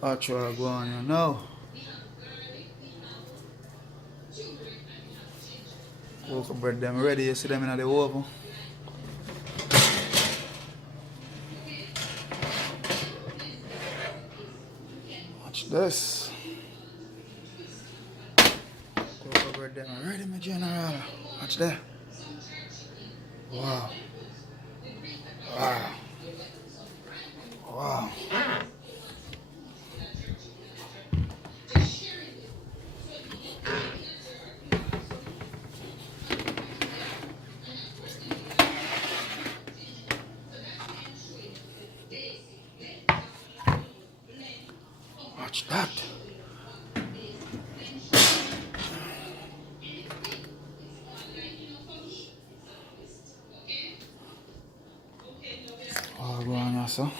Watch what I go on here now. Cocoa bread them ready. You see them in the oven. Watch this. Cocoa bread them ready, my general. Watch that. Wow. Wow. Wow. Watch that. Oh, go on, yes, sir.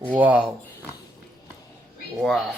Wow. Wow.